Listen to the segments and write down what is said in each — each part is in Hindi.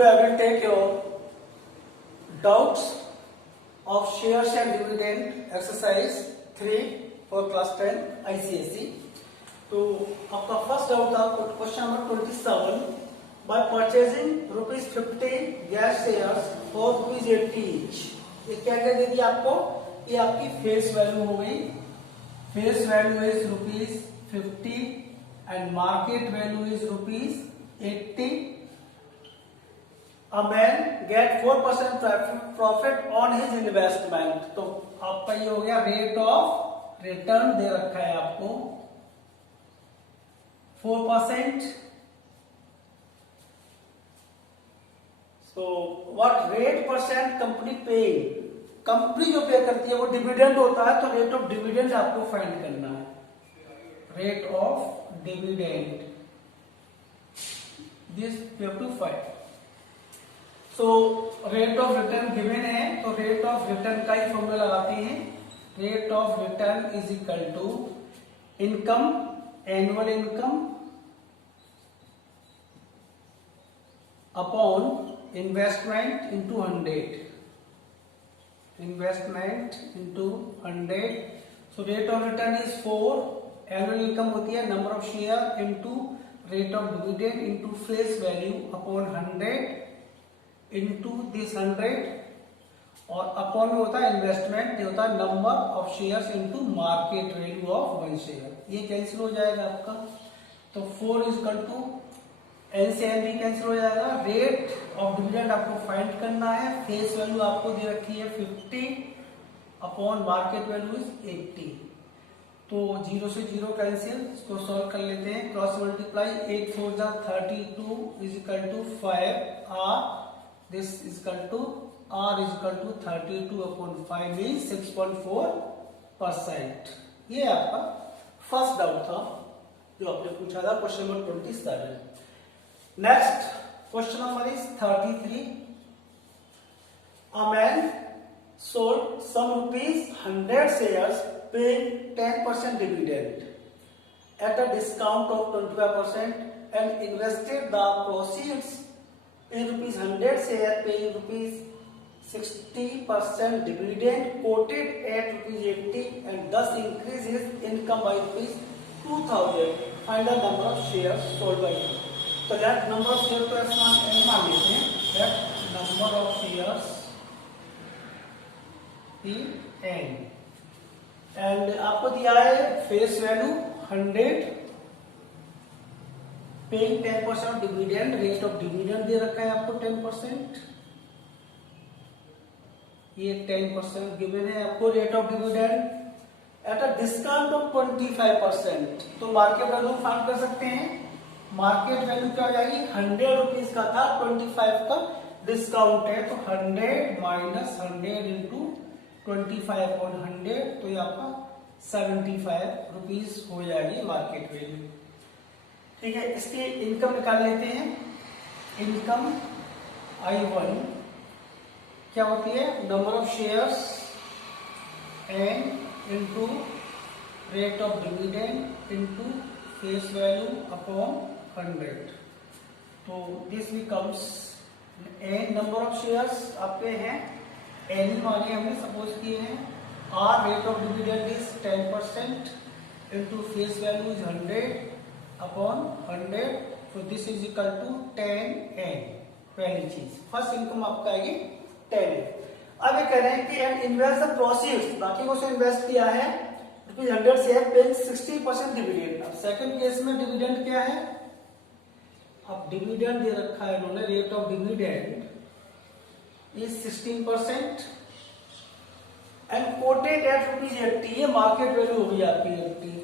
Today I will take your doubts of shares and dividend exercise 3 for class 10 ICSE. तो आपका फर्स्ट डाउट था question number 27. Bye purchasing ₹50 gas shares for ₹80 each. ये क्या क्या दे दिया आपको? ये आपकी फेस वैल्यू हो गई. Face value is ₹50 and market value is ₹80. A man get 4% profit on his investment. तो आपका ये हो गया रेट ऑफ रिटर्न दे रखा है आपको 4%. So what rate percent company paying? Company जो पे करती है वो डिविडेंड होता है, तो रेट ऑफ डिविडेंड आपको फाइंड करना है. Rate of dividend this you have to find. तो रेट ऑफ रिटर्न गिवन है, तो रेट ऑफ रिटर्न का ही फॉर्मूला लगाते हैं. Rate of return is equal to income, annual income upon investment into 100. Investment into 100. So rate of return is 4. Annual income होती है number of share into rate of dividend into face value upon 100 into this 100 और अपॉन में होता है इन्वेस्टमेंट, ये होता है number of shares into market value of 1 share. ये कैंसिल हो जाएगा आपका. तो 4 इज इक्वल टू एन से एन भी कैंसिल हो जाएगा. रेट ऑफ डिविडेंड आपको फाइंड करना है. फेस वैल्यू आपको दे रखी है 50 अपॉन मार्केट वैल्यू इज 80. तो 0 से 0 कैंसिल. इसको सॉल्व कर लेते हैं. क्रॉस मल्टीप्लाई 8 4 जा 32 is equal to 5 R. This is equal to R is equal to 32 upon 5 means 6.4%. ये आपका फर्स्ट डाउट था जो आपने पूछा था question number 27. Next question number is 33. A man sold some ₹100 shares paying 10% dividend at a discount of 25% and invested the proceeds in ₹100 share paying ₹60% dividend quoted at ₹80 and thus increase his income by ₹2000. Find the number of shares sold by him. So that number of shares को n मान लेते हैं. That number of shares n and आपको दिया है face value 100 paying 10% dividend. Rate of dividend दे रखा है आपको 10%. ये 10% गिवन है आपको rate of dividend at a discount of 25%. तो मार्केट वैल्यू फाइंड कर सकते हैं. मार्केट वैल्यू क्या हो जाएगी? ₹100 का था, 25 का डिस्काउंट है, तो 100 माइनस 100 इंटू 25 और 100, तो ये आपका ₹75 हो जाएगी मार्केट वैल्यू. ठीक है. इसकी इनकम निकाल लेते हैं. इनकम I1 क्या होती है? Number of shares N into rate of dividend into face value upon 100. तो this becomes N number of shares आपके हैं एन वाले हमने सपोज किए हैं. R rate of dividend is 10% into face value is 100 upon 100. तो this is equal to 10n. पहली चीज फर्स्ट इनकम आपका आएगी 10. अब ये कह रहे हैं कि इन्वेस्ट द प्रोसीड्स. बाकी को इन्वेस्ट किया है ₹100 शेयर पेइंग 60% डिविडेंड. अब सेकंड केस में डिविडेंड क्या है? अब डिविडेंड दे रखा है इन्होंने. Rate of dividend is 16% and quoted at ₹80. ये मार्केट वैल्यू होगी आपकी 80.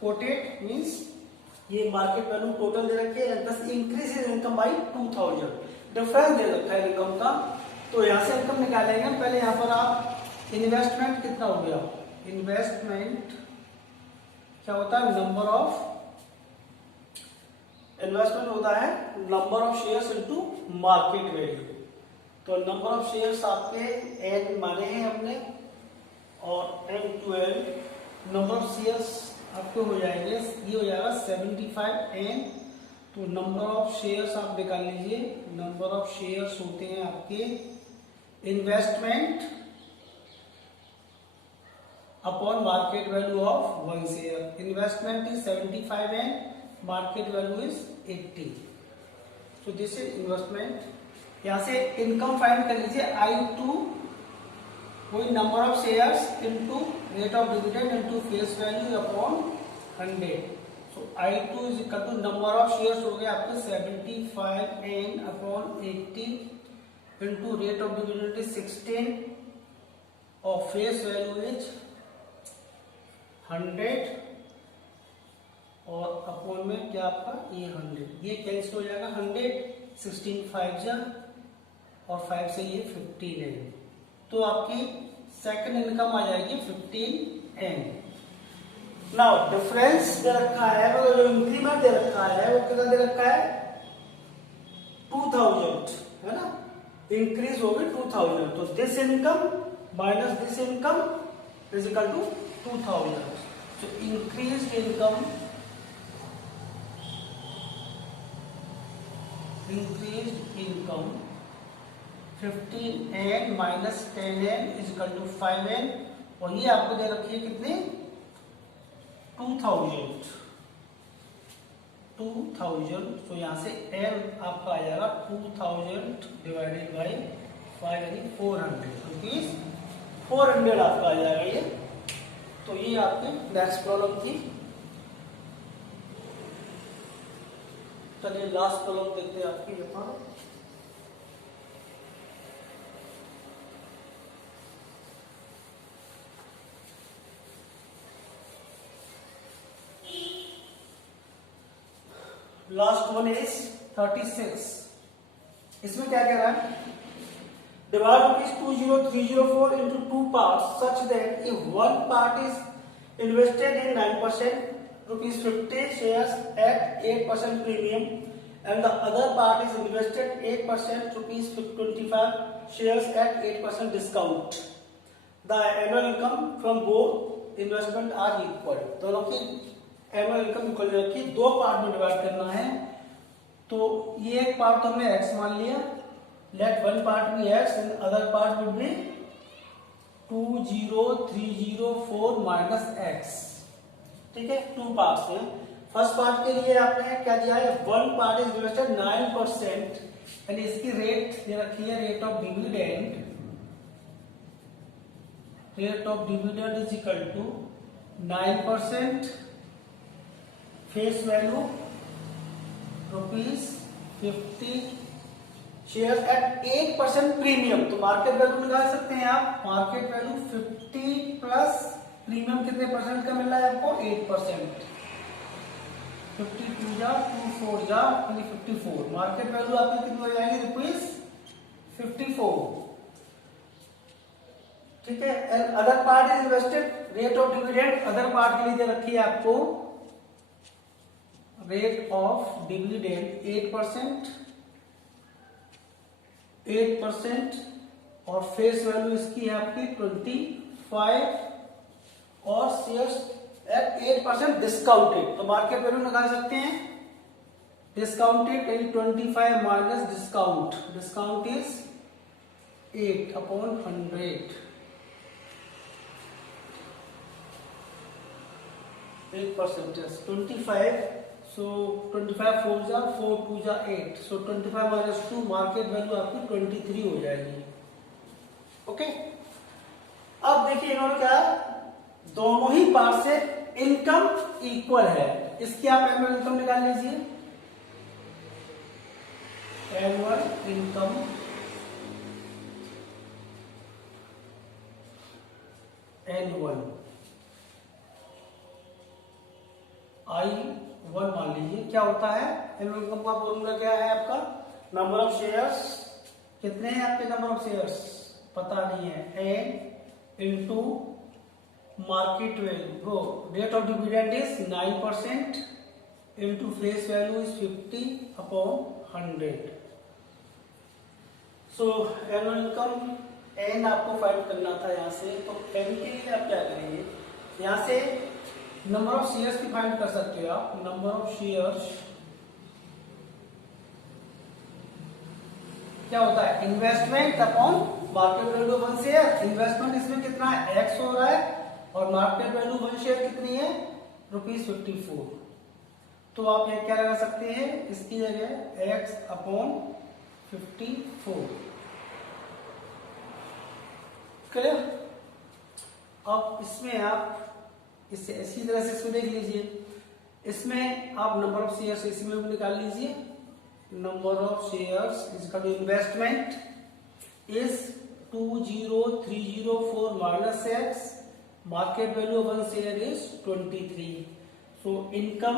कोटेड मीन्स ये मार्केट वैल्यू टोटल दे रखी है. Thus increase income by 2000. Difference दे रखा है इनकम का. तो यहां से इनकम निकालेंगे. पहले यहां पर आप इन्वेस्टमेंट कितना हो गया? इन्वेस्टमेंट क्या होता है? नंबर ऑफ इन्वेस्टमेंट होता है number of shares into market value. तो नंबर ऑफ शेयर्स आपके एन माने हैं हमने और N12. नंबर ऑफ शेयर्स आपको हो जाएंगे, ये हो जाएगा 75n तो नंबर ऑफ शेयर्स आप निकाल लीजिए। नंबर ऑफ शेयर्स होते हैं आपके investment upon market value of 1 share. Investment is 75 and market value is 80। तो दिस इज इन्वेस्टमेंट। यहां से इनकम फाइंड कर लीजिए। I2 वही number of shares into rate of dividend into face value upon 100। So I2 is equal to number of shares हो गए आपके 75 N upon 80 into rate of dividend is 16 और फेस वैल्यू इज 100 और अपॉन में क्या आपका ये 100, ये कैंसिल हो जाएगा। 100 16 5 जा और 5 से ये 15 है। तो आपकी सेकंड इनकम आ जाएगी 15 एन। नाउ डिफरेंस दे रखा है, मतलब जो इंक्रीमेंट दे रखा है वो कितना दे रखा है 2000, है ना। इंक्रीज हो गई 2000। तो this income minus this income is equal to 2000। So increased income $15N minus $10N is equal to $5N और ये आपको दे रखी है कितने 2000। तो यहां से M आपका आ जाएगा 2000 डिवाइडेड बाई 5 यानी 400 रुपीज। 400 आपका आ जाएगा ये। तो ये आपकी नेक्स्ट प्रॉब्लम थी। चलिए लास्ट प्रॉब्लम देखते हैं आपकी यहाँ। Last one is 36। इसमें क्या कह रहा है, divide rupees 20304 into two parts such that if one part is invested in 9%, rupees 50 shares at 8% premium, and the other part is invested 8%, rupees 25 shares at 8% discount. The annual income from both investment are equal. दोनों की annual income इक्वल रखी, दो पार्ट में डिवाइड करना है। तो ये एक पार्ट तो हमने x मान लिया, let one part be x and other part would be 20304 minus x। ठीक है, टू पार्ट्स हैं। फर्स्ट पार्ट के लिए आपने क्या दिया है, वन पार्ट इज इन्वेस्टेड 9% यानी इसकी रेट दे रखी है rate of dividend. Rate of dividend is equal to 9%, face value ₹50, share at 8% premium. तो मार्केट वैल्यू निकाल सकते हैं आप। मार्केट वैल्यू 50 प्लस प्रीमियम कितने परसेंट का मिल रहा है आपको 8%। 52 जा 24 जा 54। मार्केट वैल्यू आपकी कितनी हो जाएगी ₹54। ठीक है। And other part is invested rate of dividend. Other part के लिए दे रखी है आपको रेट ऑफ डिविडेंड 8% और फेस वैल्यू इसकी है आपकी 25 और शेयर्स एट 8% डिस्काउंटेड। तो मार्केट वैल्यू निकाल सकते हैं। डिस्काउंटेड यानी 25 minus discount, discount is 8/100। 8% 25। So 25 4 जा 4 2 जा 8। So 25 minus 2 मार्केट वैल्यू आपकी 23 हो जाएगी। ओके। अब देखिए इन्होंने क्या, दोनों ही पार्ट से इनकम इक्वल है। इसकी आप एनुअल इनकम निकाल लीजिए। एनुअल इनकम N1 I1 मान लीजिए। क्या होता है एनुअल इनकम का फॉर्मूला, क्या है आपका नंबर ऑफ शेयर्स। कितने हैं आपके नंबर ऑफ शेयर्स पता नहीं है। N into market value, rate of dividend is 9% into face value is 50/100। So annual income N आपको फाइंड करना था यहाँ से। तो N के लिए आप क्या करेंगे, यहाँ से नंबर ऑफ शेयर्स की फाइंड कर सकते हो आप। नंबर ऑफ शेयर्स क्या होता है, investment upon market value 1 share. Investment इसमें कितना है, एक्स हो रहा है, और मार्केट वैल्यू 1 शेयर कितनी है, ₹54। तो आप ये क्या लगा सकते हैं, इसकी जगह एक्स अपॉन 54। क्लियर। अब इसमें आप इससे इसी तरह से इसमें देख लीजिए, इसमें आप नंबर ऑफ शेयर्स इसमें भी निकाल लीजिए। नंबर ऑफ शेयर्स इसका जो investment is 20304 minus x, market value 1 share is 23। So income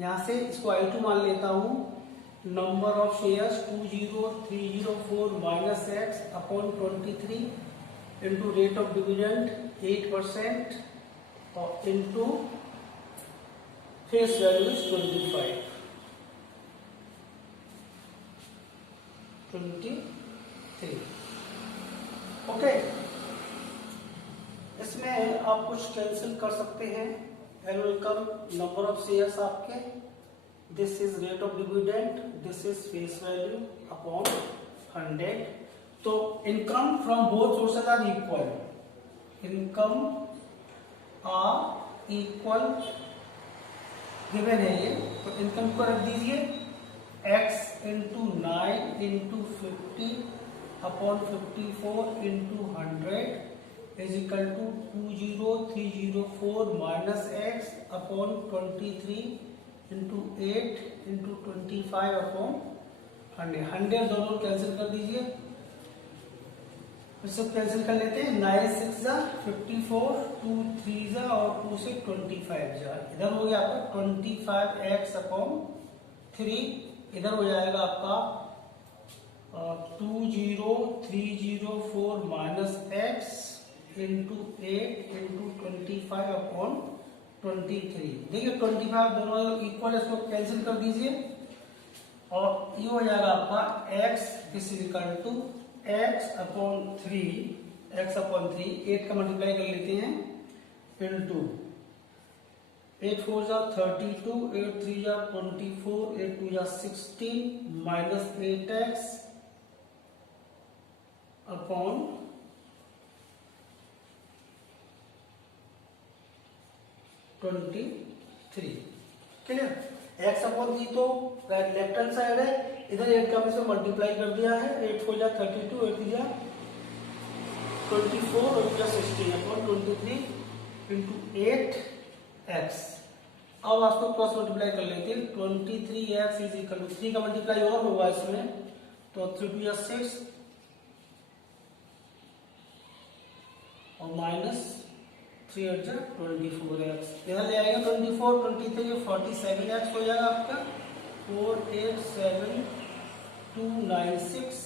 यहां से इसको I2 मान लेता हूं, number of shares 20304 minus x upon 23 into rate of dividend 8% और into face value is 23। Okay, इसमें आप कुछ कैंसिल कर सकते हैं। Annual income, number of shares आपके, this is rate of dividend, this is face value upon 100। तो income from both sources are equal, income are equal given है ये, तो इनकम को रख दीजिए x इंटू 9 इंटू 50 upon 54 into 100 is equal to 20304 minus x upon 23 into 8 into 25 upon 100 दोनों कैंसिल कर दीजिए, इसको कैंसिल कर लेते हैं। 9 6 जा 54, 2 3 जा और 2 से 25 जा, इधर हो गया आपका 25x अपॉन 3, इधर हो जाएगा आपका 20304 minus x into 8 into 25 upon 23। देखिए 25 दोनों इक्वल, इसको कैंसिल कर दीजिए और ये हो जाएगा आपका x is equal to x upon 3, 8 का मल्टीप्लाई कर लेते हैं इंटू 8 4 जा 32, 8 3 जा 24, 8 2 जा 16 minus 8x upon 23। Clear. x upon 3 तो लेफ्ट हैंड साइड है, इधर 8 का में मल्टीप्लाई कर दिया है, 8 4 जा 32, 8 3 जा 24 और 8 जा 16 अपॉन 23 इंटू 8x। अब आपको क्रॉस मल्टीप्लाई कर लेते हैं, 23x इज इक्वल टू 3 का मल्टीप्लाई और होगा इसमें, तो 3 2 जा 6 और माइनस 3 8 जा 24x, इधर ले आएगा 24 23 47x हो जाएगा आपका 487296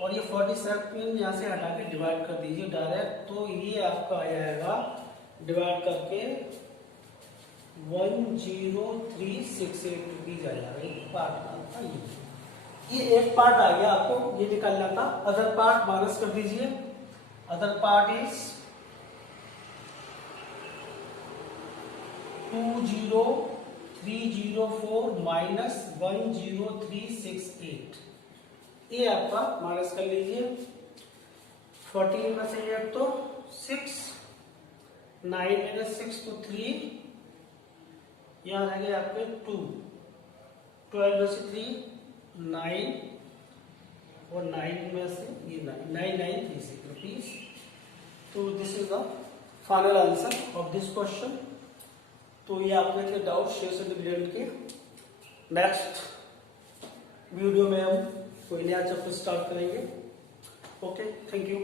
और ये 47 यहाँ से हटा के डिवाइड कर दीजिए डायरेक्ट, तो ये आपका आ जाएगा डिवाइड करके 10368 रुपीज आ जाएगा। एक पार्ट आपका ये एक पार्ट आ गया, आपको ये निकालना था। अदर पार्ट माइनस कर दीजिए, अदर पार्ट इज 20304 माइनस 10368, ये आपका माइनस कर लीजिए। 14 में से 8 तो 6, 9 में 6 तो 3, यहाँ रह गए आपके 2, 12 में से 3 9 और 9 में से ये 9936 रुपीज। तो this is the final answer of this question. तो ये आपने थे डाउट शेयर एंड डिविडेंड के। नेक्स्ट वीडियो में हम कोई नया चैप्टर स्टार्ट करेंगे। Okay, thank you.